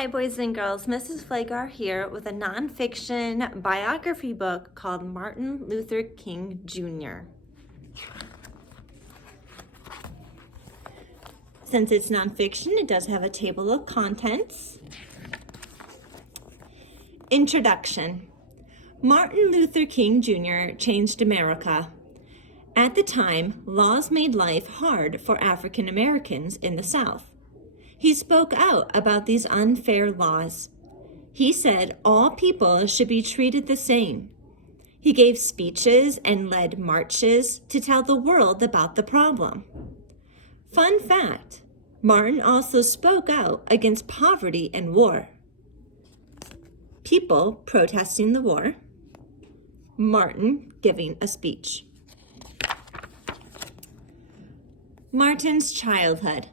Hi, boys and girls. Mrs. Flagar here with a nonfiction biography book called Martin Luther King Jr. Since it's nonfiction, it does have a table of contents. Introduction. Martin Luther King Jr. changed America. At the time, laws made life hard for African Americans in the South. He spoke out about these unfair laws. He said all people should be treated the same. He gave speeches and led marches to tell the world about the problem. Fun fact, Martin also spoke out against poverty and war. People protesting the war. Martin giving a speech. Martin's childhood.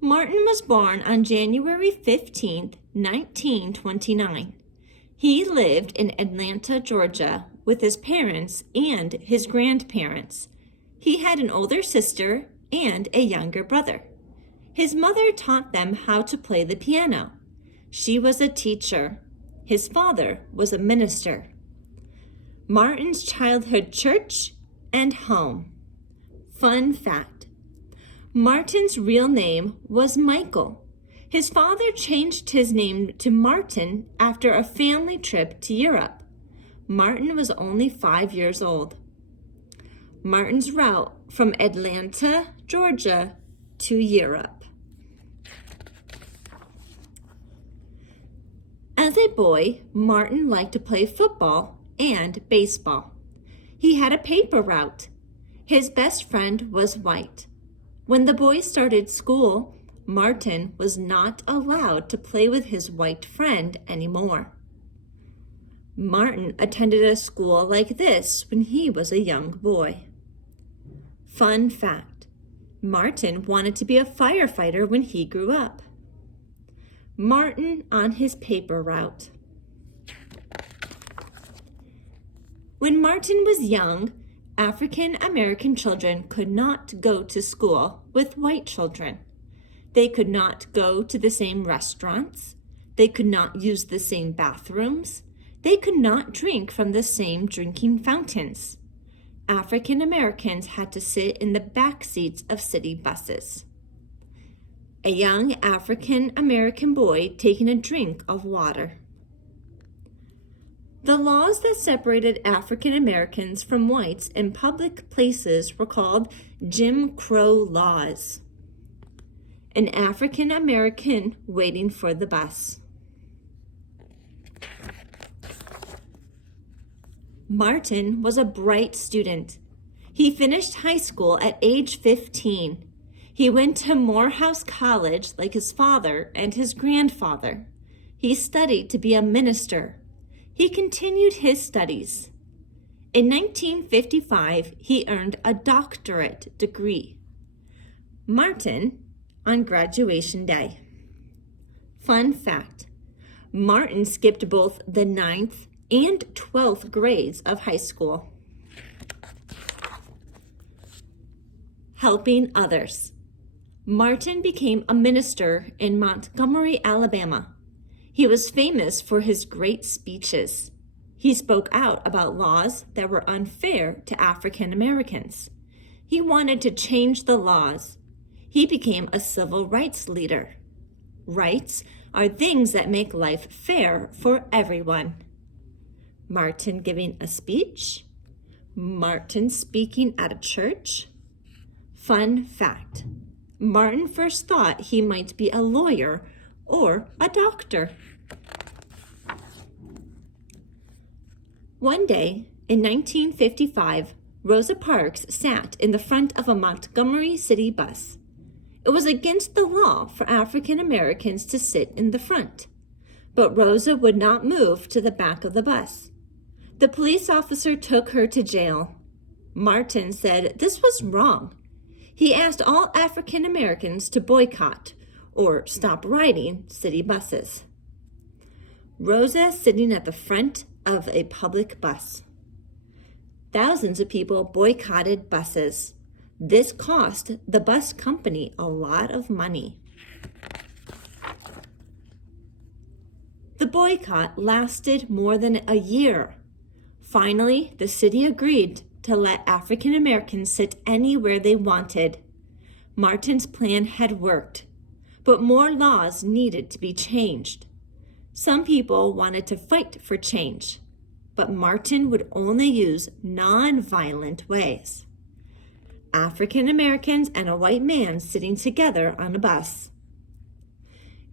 Martin was born on January 15, 1929. He lived in Atlanta, Georgia, with his parents and his grandparents. He had an older sister and a younger brother. His mother taught them how to play the piano. She was a teacher. His father was a minister. Martin's childhood church and home. Fun fact. Martin's real name was Michael. His father changed his name to Martin after a family trip to Europe. Martin was only 5 years old. Martin's route from Atlanta, Georgia to Europe. As a boy, Martin liked to play football and baseball. He had a paper route. His best friend was white. When the boys started school, Martin was not allowed to play with his white friend anymore. Martin attended a school like this when he was a young boy. Fun fact, Martin wanted to be a firefighter when he grew up. Martin on his paper route. When Martin was young, African American children could not go to school with white children. They could not go to the same restaurants. They could not use the same bathrooms. They could not drink from the same drinking fountains. African Americans had to sit in the back seats of city buses. A young African American boy taking a drink of water. The laws that separated African Americans from whites in public places were called Jim Crow laws. An African American waiting for the bus. Martin was a bright student. He finished high school at age 15. He went to Morehouse College like his father and his grandfather. He studied to be a minister. He continued his studies. In 1955, he earned a doctorate degree. Martin on graduation day. Fun fact, Martin skipped both the 9th and 12th grades of high school. Helping others. Martin became a minister in Montgomery, Alabama. He was famous for his great speeches. He spoke out about laws that were unfair to African Americans. He wanted to change the laws. He became a civil rights leader. Rights are things that make life fair for everyone. Martin giving a speech. Martin speaking at a church. Fun fact, Martin first thought he might be a lawyer or a doctor. One day, in 1955, Rosa Parks sat in the front of a Montgomery City bus. It was against the law for African Americans to sit in the front, but Rosa would not move to the back of the bus. The police officer took her to jail. Martin said this was wrong. He asked all African Americans to boycott or stop riding city buses. Rosa sitting at the front of a public bus. Thousands of people boycotted buses. This cost the bus company a lot of money. boycott lasted more than a year. Finally, the city agreed to let African Americans sit anywhere they wanted. Martin's plan had worked, but more laws needed to be changed. Some people wanted to fight for change, but Martin would only use non-violent ways. African Americans and a white man sitting together on a bus.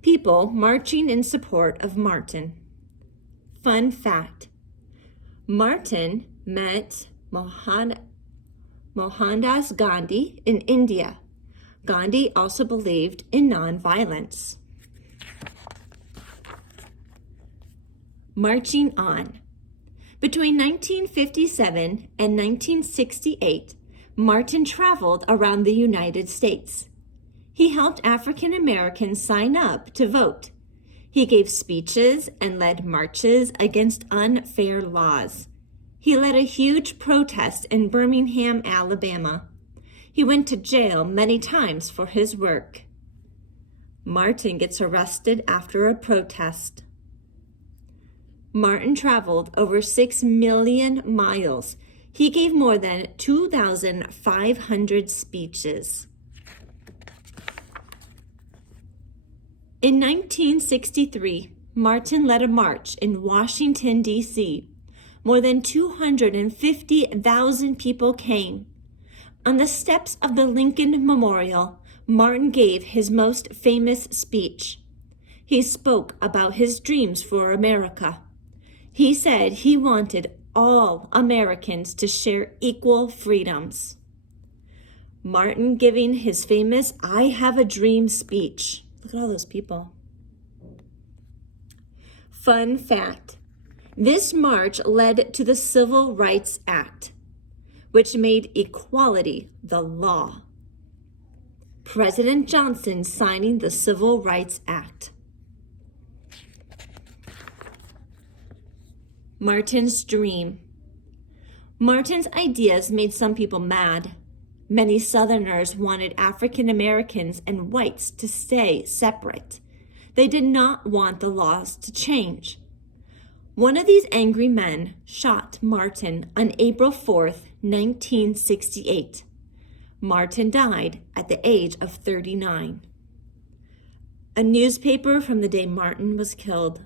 People marching in support of Martin. Fun fact: Martin met Mohandas Gandhi in India. Gandhi also believed in nonviolence. Marching on. Between 1957 and 1968, Martin traveled around the United States. He helped African Americans sign up to vote. He gave speeches and led marches against unfair laws. He led a huge protest in Birmingham, Alabama. He went to jail many times for his work. Martin gets arrested after a protest. Martin traveled over 6 million miles. He gave more than 2,500 speeches. In 1963, Martin led a march in Washington, D.C. More than 250,000 people came. On the steps of the Lincoln Memorial, Martin gave his most famous speech. He spoke about his dreams for America. He said he wanted all Americans to share equal freedoms. Martin giving his famous "I Have a Dream" speech. Look at all those people. Fun fact: this march led to the Civil Rights Act, which made equality the law. President Johnson signing the Civil Rights Act. Martin's dream. Martin's ideas made some people mad. Many Southerners wanted African Americans and whites to stay separate. They did not want the laws to change. One of these angry men shot Martin on April 4th, 1968. Martin died at the age of 39. A newspaper from the day Martin was killed.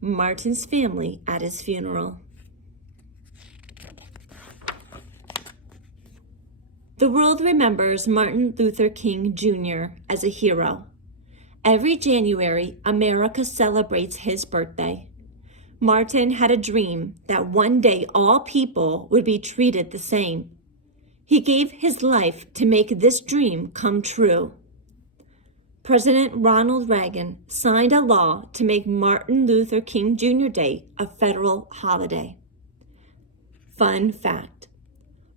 Martin's family at his funeral. The world remembers Martin Luther King Jr. as a hero. Every January, America celebrates his birthday. Martin had a dream that one day all people would be treated the same. He gave his life to make this dream come true. President Ronald Reagan signed a law to make Martin Luther King Jr. Day a federal holiday. Fun fact: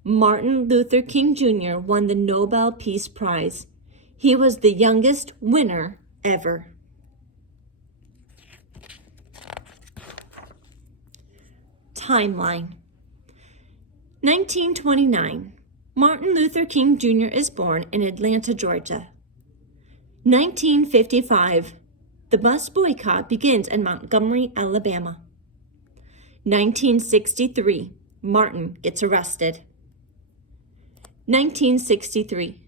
Martin Luther King Jr. won the Nobel Peace Prize. He was the youngest winner ever. Timeline. 1929. Martin Luther King Jr. is born in Atlanta, Georgia. 1955. The bus boycott begins in Montgomery, Alabama. 1963. Martin gets arrested. 1963.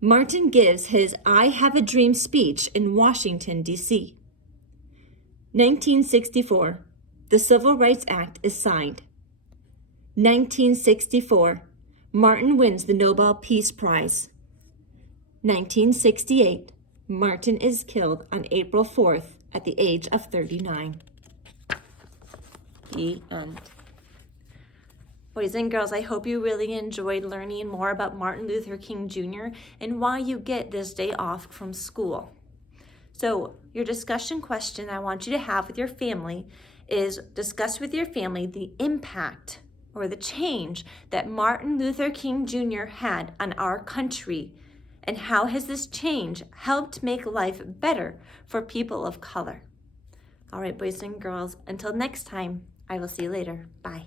Martin gives his "I Have a Dream" speech in Washington, D.C. 1964. The Civil Rights Act is signed. 1964. Martin wins the Nobel Peace Prize. 1968. Martin is killed on April 4th at the age of 39. The end. Boys and girls, I hope you really enjoyed learning more about Martin Luther King Jr. and why you get this day off from school. So your discussion question I want you to have with your family is discuss with your family the impact or the change that Martin Luther King Jr. had on our country, and how has this change helped make life better for people of color. All right, boys and girls, until next time, I will see you later. Bye.